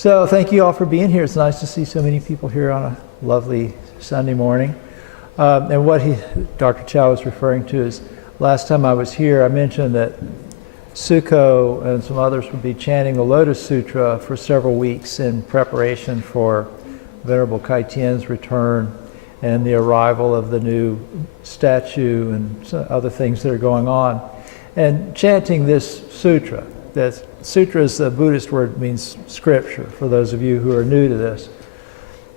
So thank you all for being here. It's nice to see so many people here on a lovely Sunday morning. And what Dr. Chow was referring to is, last time I was here, I mentioned that Suko and some others would be chanting the Lotus Sutra for several weeks in preparation for Venerable Kai Tian's return and the arrival of the new statue and some other things that are going on. And chanting this sutra. That sutra is the Buddhist word, means scripture, for those of you who are new to this.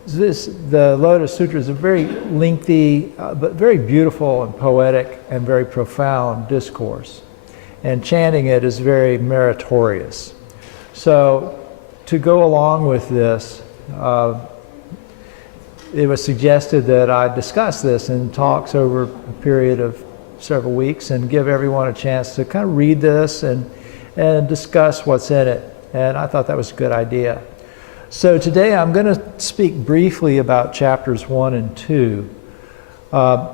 The Lotus Sutra is a very lengthy, but very beautiful and poetic and very profound discourse. And chanting it is very meritorious. So to go along with this, it was suggested that I discuss this in talks over a period of several weeks and give everyone a chance to kind of read this and discuss what's in it. And I thought that was a good idea. So today I'm going to speak briefly about chapters 1 and 2. A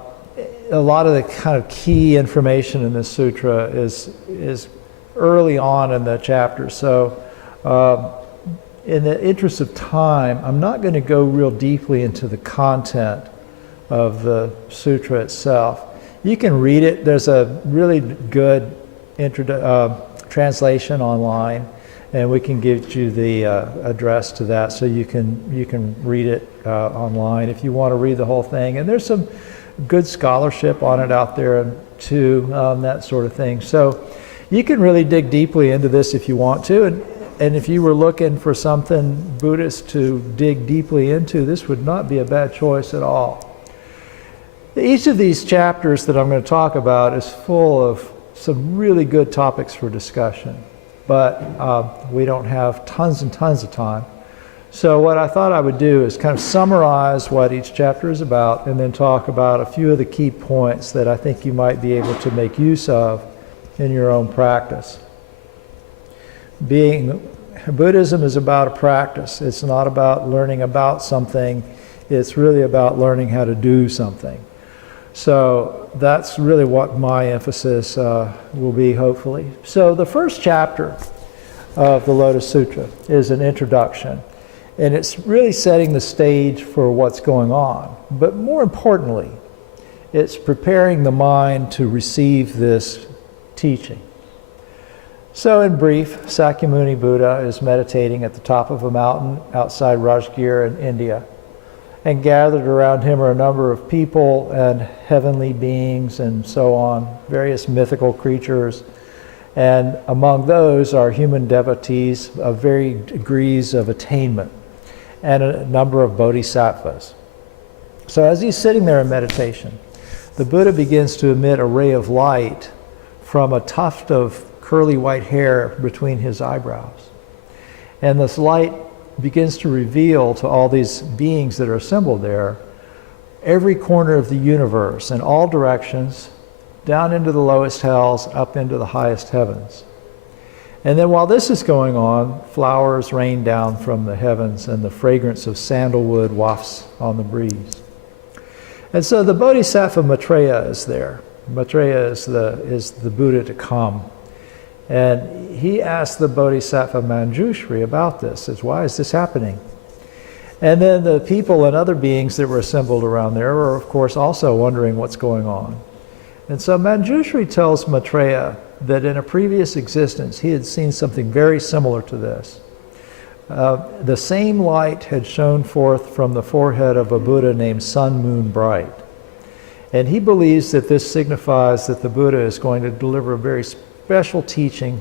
lot of the kind of key information in this sutra is early on in the chapter. So in the interest of time, I'm not going to go real deeply into the content of the sutra itself. You can read it. There's a really good translation online, and we can give you the address to that so you can read it online if you want to read the whole thing. And there's some good scholarship on it out there too, that sort of thing. So you can really dig deeply into this if you want to, and if you were looking for something Buddhist to dig deeply into, this would not be a bad choice at all. Each of these chapters that I'm going to talk about is full of some really good topics for discussion, but we don't have tons and tons of time. So what I thought I would do is kind of summarize what each chapter is about and then talk about a few of the key points that I think you might be able to make use of in your own practice. Buddhism is about a practice. It's not about learning about something. It's really about learning how to do something. So that's really what my emphasis will be, hopefully. So the first chapter of the Lotus Sutra is an introduction, and it's really setting the stage for what's going on. But more importantly, it's preparing the mind to receive this teaching. So in brief, Sakyamuni Buddha is meditating at the top of a mountain outside Rajgir in India. And gathered around him are a number of people and heavenly beings and so on, various mythical creatures. And among those are human devotees of varying degrees of attainment and a number of bodhisattvas. So as he's sitting there in meditation, the Buddha begins to emit a ray of light from a tuft of curly white hair between his eyebrows. And this light begins to reveal to all these beings that are assembled there every corner of the universe in all directions, down into the lowest hells, up into the highest heavens. And then while this is going on, flowers rain down from the heavens and the fragrance of sandalwood wafts on the breeze. And so the Bodhisattva Maitreya is there. Maitreya is the Buddha to come. And he asked the Bodhisattva Manjushri about this, says, why is this happening? And then the people and other beings that were assembled around there were, of course, also wondering what's going on. And so Manjushri tells Maitreya that in a previous existence he had seen something very similar to this. The same light had shone forth from the forehead of a Buddha named Sun Moon Bright. And he believes that this signifies that the Buddha is going to deliver a very special teaching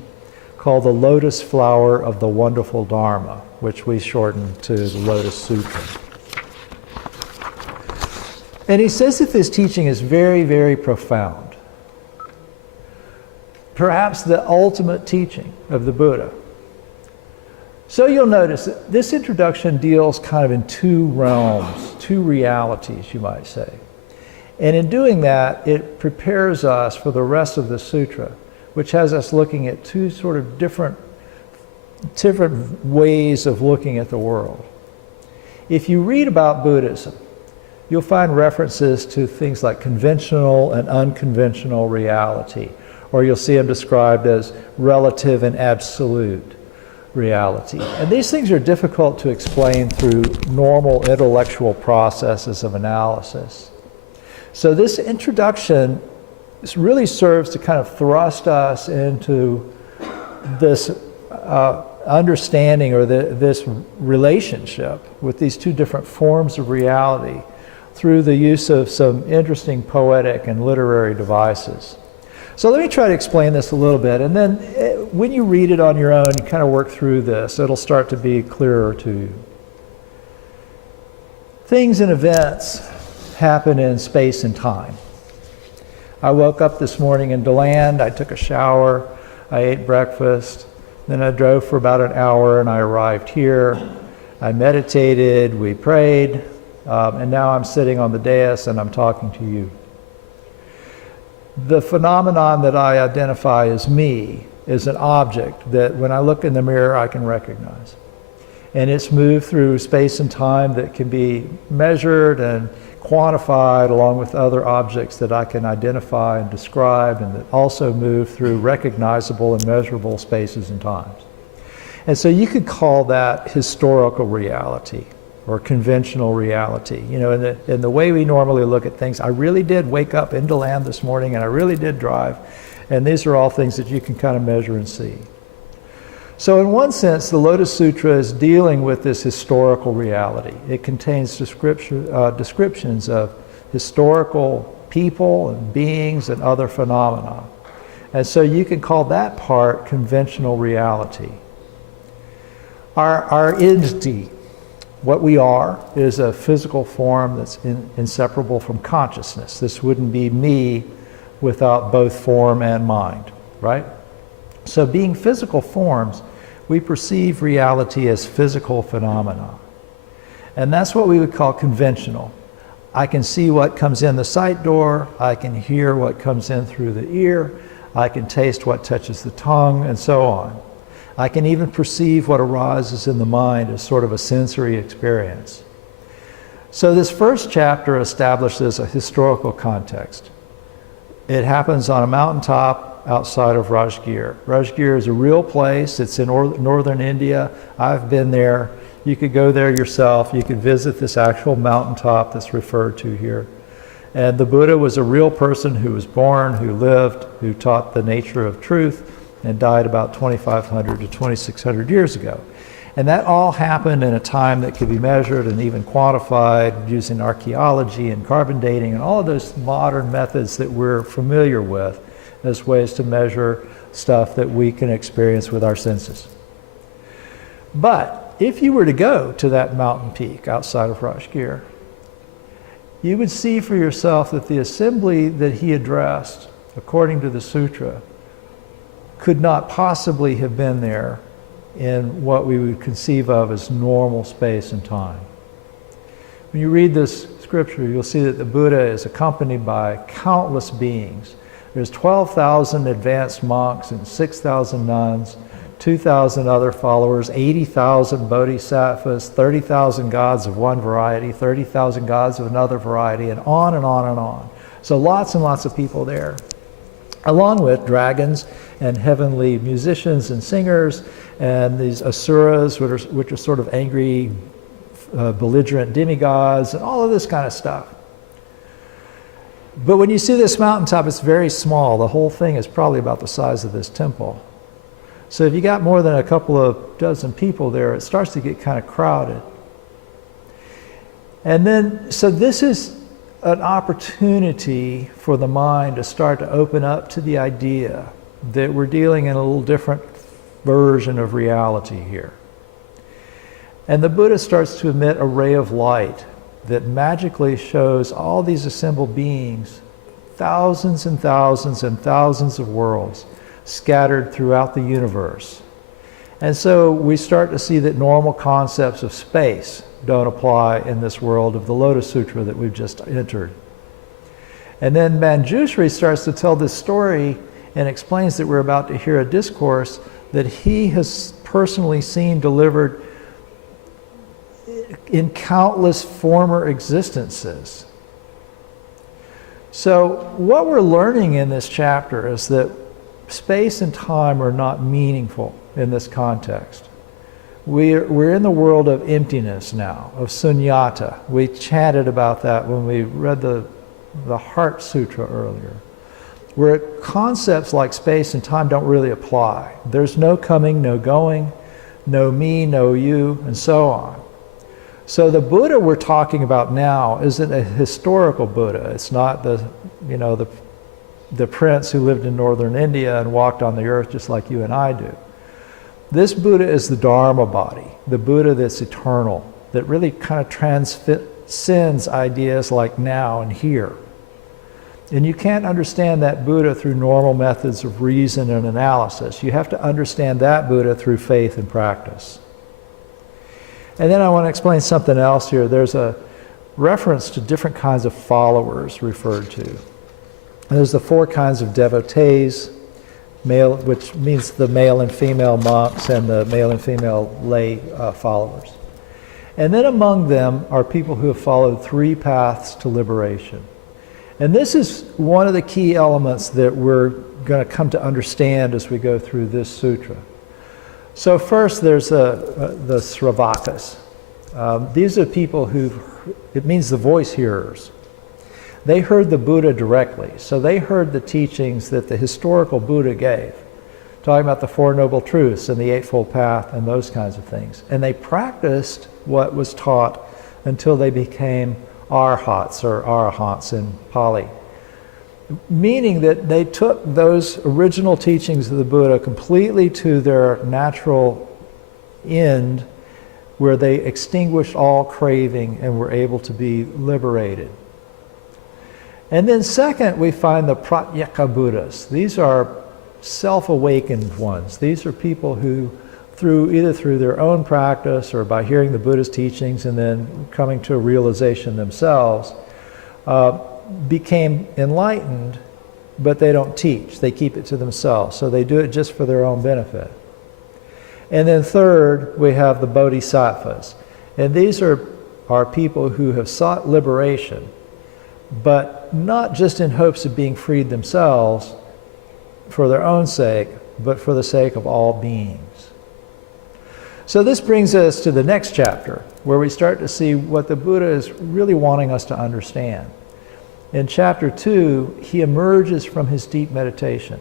called the Lotus Flower of the Wonderful Dharma, which we shorten to the Lotus Sutra. And he says that this teaching is very, very profound. Perhaps the ultimate teaching of the Buddha. So you'll notice that this introduction deals kind of in two realms, two realities, you might say. And in doing that, it prepares us for the rest of the sutra, which has us looking at two sort of different ways of looking at the world. If you read about Buddhism, you'll find references to things like conventional and unconventional reality, or you'll see them described as relative and absolute. reality. And these things are difficult to explain through normal intellectual processes of analysis. So this introduction really serves to kind of thrust us into this understanding or this relationship with these two different forms of reality through the use of some interesting poetic and literary devices. So let me try to explain this a little bit, and then when you read it on your own, you kind of work through this, it'll start to be clearer to you. Things and events happen in space and time. I woke up this morning in DeLand, I took a shower, I ate breakfast, then I drove for about an hour and I arrived here. I meditated, we prayed, and now I'm sitting on the dais and I'm talking to you. The phenomenon that I identify as me is an object that when I look in the mirror I can recognize. And it's moved through space and time that can be measured and quantified along with other objects that I can identify and describe, and that also move through recognizable and measurable spaces and times. And so you could call that historical reality or conventional reality. You know, in the way we normally look at things, I really did wake up into land this morning and I really did drive. And these are all things that you can kind of measure and see. So in one sense, the Lotus Sutra is dealing with this historical reality. It contains descriptions of historical people and beings and other phenomena. And so you can call that part conventional reality. Our entity, what we are, is a physical form that's inseparable from consciousness. This wouldn't be me without both form and mind, right? So being physical forms, we perceive reality as physical phenomena. And that's what we would call conventional. I can see what comes in the sight door, I can hear what comes in through the ear, I can taste what touches the tongue, and so on. I can even perceive what arises in the mind as sort of a sensory experience. So this first chapter establishes a historical context. It happens on a mountaintop outside of Rajgir. Rajgir is a real place. It's in northern India. I've been there. You could go there yourself. You could visit this actual mountaintop that's referred to here. And the Buddha was a real person who was born, who lived, who taught the nature of truth, and died about 2,500 to 2,600 years ago. And that all happened in a time that could be measured and even quantified using archaeology and carbon dating and all of those modern methods that we're familiar with as ways to measure stuff that we can experience with our senses. But if you were to go to that mountain peak outside of Rajgir, you would see for yourself that the assembly that he addressed, according to the sutra, could not possibly have been there in what we would conceive of as normal space and time. When you read this scripture, you'll see that the Buddha is accompanied by countless beings. There's 12,000 advanced monks and 6,000 nuns, 2,000 other followers, 80,000 bodhisattvas, 30,000 gods of one variety, 30,000 gods of another variety, and on and on and on. So lots and lots of people there, along with dragons and heavenly musicians and singers and these asuras, which are sort of angry, belligerent demigods and all of this kind of stuff. But when you see this mountaintop, it's very small. The whole thing is probably about the size of this temple. So if you got more than a couple of dozen people there, it starts to get kind of crowded. And then, so this is an opportunity for the mind to start to open up to the idea that we're dealing in a little different version of reality here. And the Buddha starts to emit a ray of light that magically shows all these assembled beings, thousands and thousands and thousands of worlds scattered throughout the universe. And so we start to see that normal concepts of space don't apply in this world of the Lotus Sutra that we've just entered. And then Manjushri starts to tell this story and explains that we're about to hear a discourse that he has personally seen delivered in countless former existences. So what we're learning in this chapter is that space and time are not meaningful in this context. We're in the world of emptiness now, of sunyata. We chanted about that when we read the Heart Sutra earlier, where concepts like space and time don't really apply. There's no coming, no going, no me, no you, and so on. So the Buddha we're talking about now isn't a historical Buddha. It's not the prince who lived in northern India and walked on the earth just like you and I do. This Buddha is the Dharma body, the Buddha that's eternal, that really kind of transcends ideas like now and here. And you can't understand that Buddha through normal methods of reason and analysis. You have to understand that Buddha through faith and practice. And then I want to explain something else here. There's a reference to different kinds of followers referred to. And there's the 4 kinds of devotees, male, which means the male and female monks and the male and female lay followers. And then among them are people who have followed 3 paths to liberation. And this is one of the key elements that we're going to come to understand as we go through this sutra. So first there's the Sravakas. These are people it means the voice hearers. They heard the Buddha directly. So they heard the teachings that the historical Buddha gave, talking about the 4 Noble Truths and the Eightfold Path and those kinds of things. And they practiced what was taught until they became arhats, or arahants in Pali. Meaning that they took those original teachings of the Buddha completely to their natural end, where they extinguished all craving and were able to be liberated. And then second, we find the Pratyeka Buddhas. These are self-awakened ones. These are people who, either through their own practice or by hearing the Buddha's teachings and then coming to a realization themselves, became enlightened, but they don't teach. They keep it to themselves. So they do it just for their own benefit. And then third, we have the Bodhisattvas. And these are people who have sought liberation, but not just in hopes of being freed themselves for their own sake, but for the sake of all beings. So this brings us to the next chapter, where we start to see what the Buddha is really wanting us to understand. In chapter 2, he emerges from his deep meditation,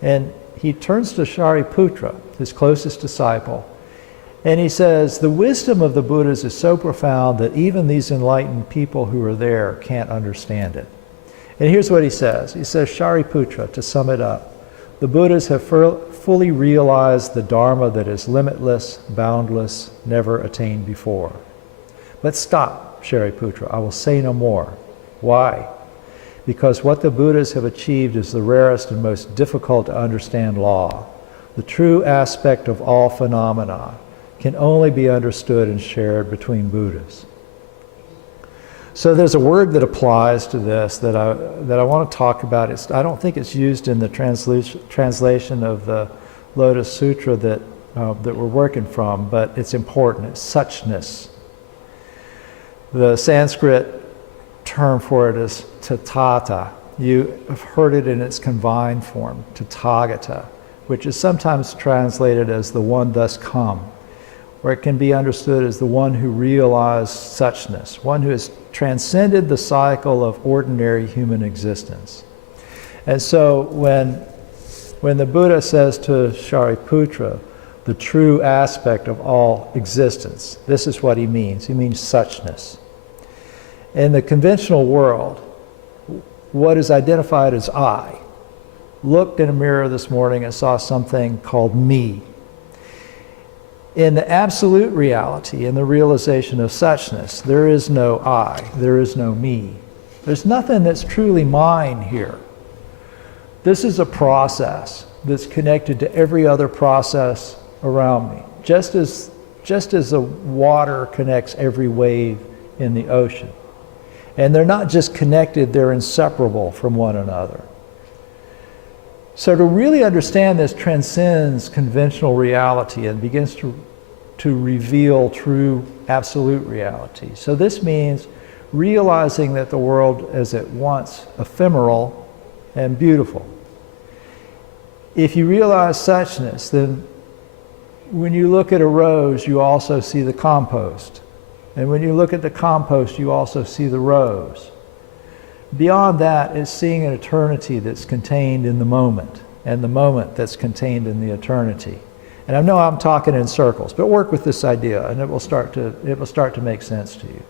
and he turns to Shariputra, his closest disciple, and he says, the wisdom of the Buddhas is so profound that even these enlightened people who are there can't understand it. And here's what he says. He says, Shariputra, to sum it up, the Buddhas have fully realized the Dharma that is limitless, boundless, never attained before. But stop, Shariputra, I will say no more. Why? Because what the Buddhas have achieved is the rarest and most difficult to understand law. The true aspect of all phenomena can only be understood and shared between Buddhas. So there's a word that applies to this that I want to talk about. I don't think it's used in the translation of the Lotus Sutra that we're working from, but it's important. It's suchness. The Sanskrit term for it is tathata. You have heard it in its combined form, tathagata, which is sometimes translated as the one thus come, or it can be understood as the one who realized suchness, one who has transcended the cycle of ordinary human existence. And so when the Buddha says to Shariputra, the true aspect of all existence, this is what he means. He means suchness. In the conventional world, what is identified as I, looked in a mirror this morning and saw something called me. In the absolute reality, in the realization of suchness, there is no I, there is no me. There's nothing that's truly mine here. This is a process that's connected to every other process around me, just as the water connects every wave in the ocean. And they're not just connected, they're inseparable from one another. So to really understand this transcends conventional reality and begins to reveal true absolute reality. So this means realizing that the world is at once ephemeral and beautiful. If you realize suchness, then when you look at a rose, you also see the compost. And when you look at the compost, you also see the rose. Beyond that is seeing an eternity that's contained in the moment, and the moment that's contained in the eternity. And I know I'm talking in circles, but work with this idea, and it will start to make sense to you.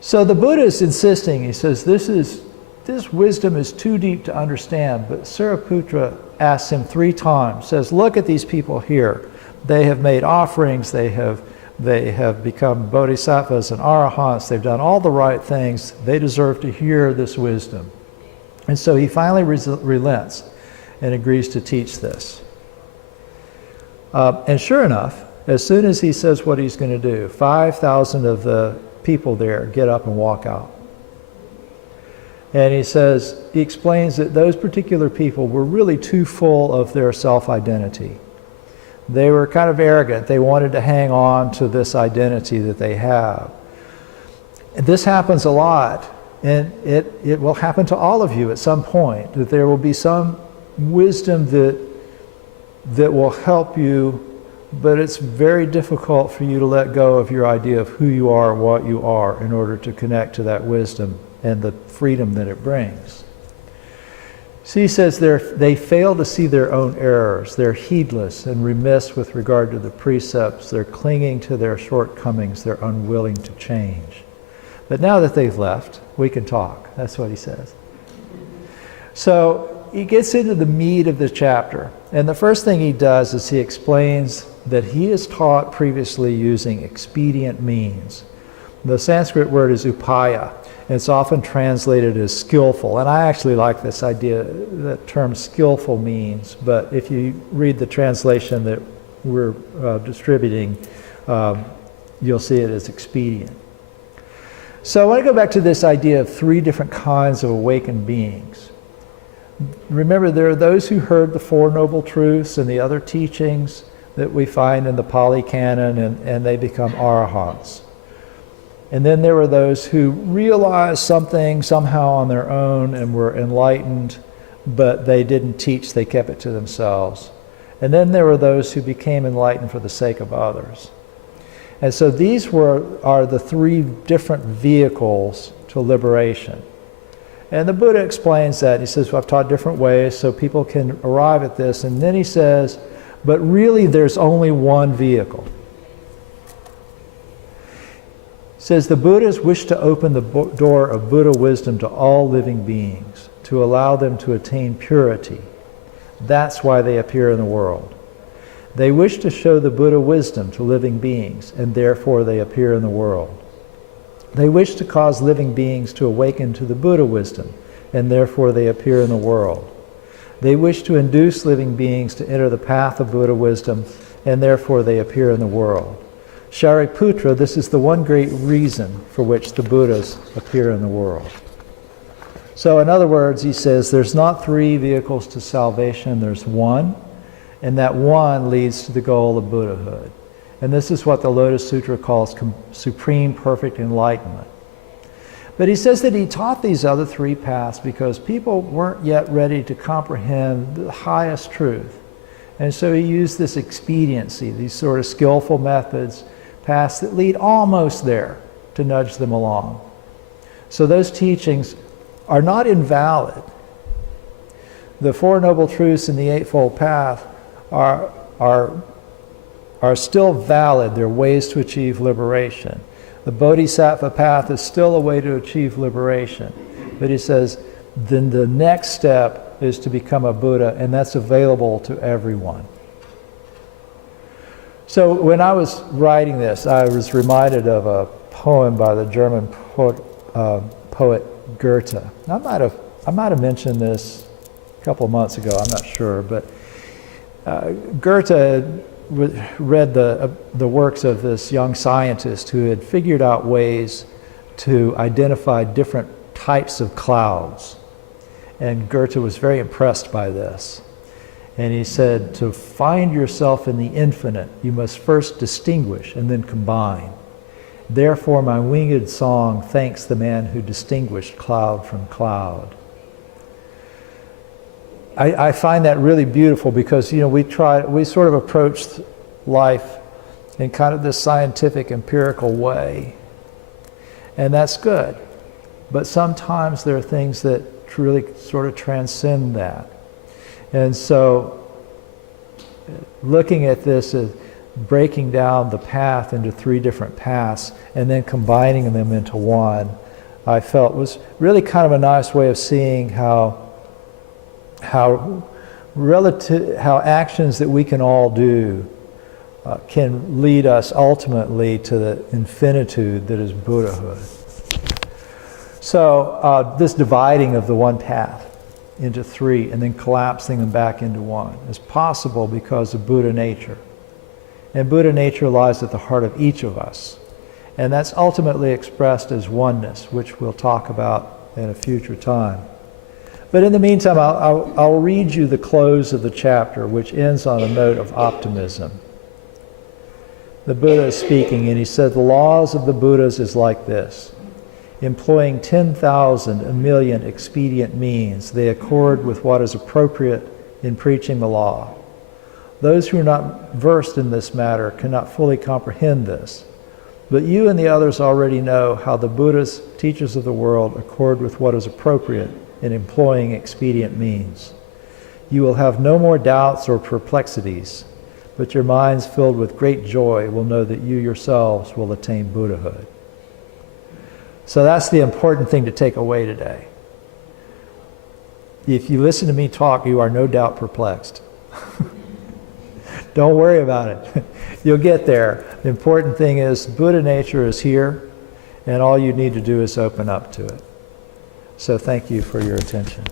So the Buddha is insisting. He says this wisdom is too deep to understand. But Sariputra asks him 3 times. Says, look at these people here. They have made offerings. They have become bodhisattvas and arahants. They've done all the right things. They deserve to hear this wisdom. And so he finally relents and agrees to teach this. And sure enough, as soon as he says what he's going to do, 5,000 of the people there get up and walk out. And he explains that those particular people were really too full of their self-identity. They were kind of arrogant. They wanted to hang on to this identity that they have. And this happens a lot, and it will happen to all of you at some point, that there will be some wisdom that will help you, but it's very difficult for you to let go of your idea of who you are and what you are in order to connect to that wisdom and the freedom that it brings. So he says they fail to see their own errors. They're heedless and remiss with regard to the precepts. They're clinging to their shortcomings. They're unwilling to change. But now that they've left, we can talk. That's what he says. So he gets into the meat of the chapter. And the first thing he does is he explains that he is taught previously using expedient means. The Sanskrit word is upaya. And it's often translated as skillful. And I actually like this idea, that term skillful means. But if you read the translation that we're distributing, you'll see it as expedient. So I want to go back to this idea of 3 different kinds of awakened beings. Remember, there are those who heard the Four Noble Truths and the other teachings that we find in the Pali Canon, and they become arahants. And then there were those who realized something somehow on their own and were enlightened, but they didn't teach, they kept it to themselves. And then there were those who became enlightened for the sake of others. And so these are the 3 different vehicles to liberation. And the Buddha explains that. He says, well, I've taught different ways so people can arrive at this. And then he says, but really there's only one vehicle. Says the Buddhas wish to open the door of Buddha wisdom to all living beings, to allow them to attain purity. That's why they appear in the world. They wish to show the Buddha wisdom to living beings, and therefore they appear in the world. They wish to cause living beings to awaken to the Buddha wisdom, and therefore they appear in the world. They wish to induce living beings to enter the path of Buddha wisdom, and therefore they appear in the world. Shariputra, this is the one great reason for which the Buddhas appear in the world. So in other words, he says there's not 3 vehicles to salvation, there's one, and that one leads to the goal of Buddhahood. And this is what the Lotus Sutra calls supreme perfect enlightenment. But he says that he taught these other 3 paths because people weren't yet ready to comprehend the highest truth. And so he used this expediency, these sort of skillful methods, paths that lead almost there to nudge them along. So those teachings are not invalid. The Four Noble Truths and the Eightfold Path are still valid. They're ways to achieve liberation. The Bodhisattva path is still a way to achieve liberation. But he says, then the next step is to become a Buddha, and that's available to everyone. So when I was writing this, I was reminded of a poem by the German poet Goethe. I might have mentioned this a couple of months ago, I'm not sure, but Goethe read the works of this young scientist who had figured out ways to identify different types of clouds. And Goethe was very impressed by this. And he said, to find yourself in the infinite, you must first distinguish and then combine. Therefore, my winged song thanks the man who distinguished cloud from cloud. I find that really beautiful because, you know, we sort of approached life in kind of this scientific, empirical way. And that's good. But sometimes there are things that really sort of transcend that. And so looking at this as breaking down the path into 3 different paths and then combining them into one, I felt was really kind of a nice way of seeing how actions that we can all do can lead us ultimately to the infinitude that is Buddhahood. So this dividing of the one path into 3 and then collapsing them back into one is possible because of Buddha nature. And Buddha nature lies at the heart of each of us. And that's ultimately expressed as oneness, which we'll talk about in a future time. But in the meantime, I'll read you the close of the chapter, which ends on a note of optimism. The Buddha is speaking, and he said, the laws of the Buddhas is like this. Employing 10,000, a million expedient means, they accord with what is appropriate in preaching the law. Those who are not versed in this matter cannot fully comprehend this. But you and the others already know how the Buddhas, teachers of the world, accord with what is appropriate in employing expedient means. You will have no more doubts or perplexities, but your minds filled with great joy will know that you yourselves will attain Buddhahood. So that's the important thing to take away today. If you listen to me talk, you are no doubt perplexed. Don't worry about it. You'll get there. The important thing is Buddha nature is here, and all you need to do is open up to it. So thank you for your attention.